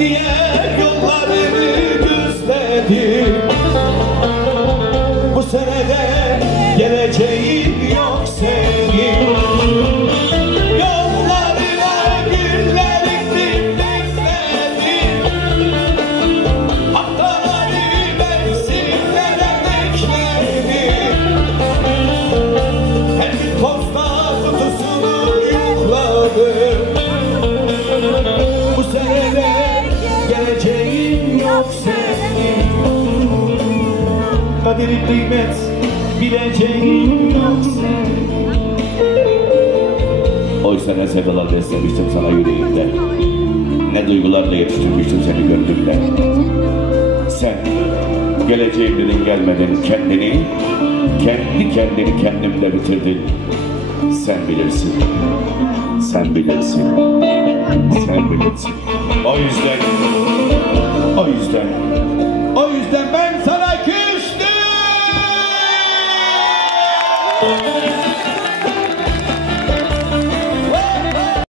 diğer yollarını düzledim. Bu senede geleceğin yok senin. Yollarına günlerin dinlenmedim. Haftaları mevsimlere bekledim. Her gün posta kutusunu yukladım. Bu senede geleceğin yok senin. Kaderi kıymet bileceğin yok senin. Oysa ne sevdalar beslemiştim sana yüreğimde. Ne duygularla yetiştirmiştim seni gönlümde. Sen geleceğim dedin gelmedin, kendi kendini kendimde bitirdin. Sen bilirsin, sen bilirsin, sen bilirsin. O yüzden